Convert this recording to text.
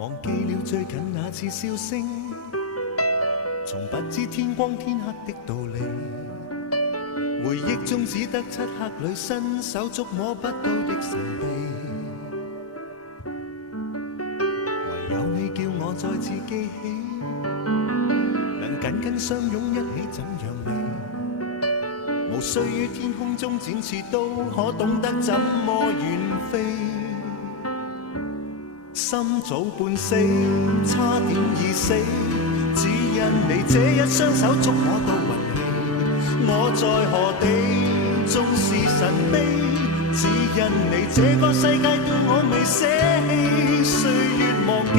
忘記了最近那次笑聲，從不知天光天黑的道理。回憶中只得漆黑裏伸手觸摸不到的神秘，唯有你叫我再次記起，能緊緊相擁一起怎樣美，無需於天空中展翅都可懂得怎麼遠飛。心早半死，差點已死，只因你這一雙手觸摸到運氣。我在何地，縱是神秘，只因你這個世界對我未捨棄。歲月忘記，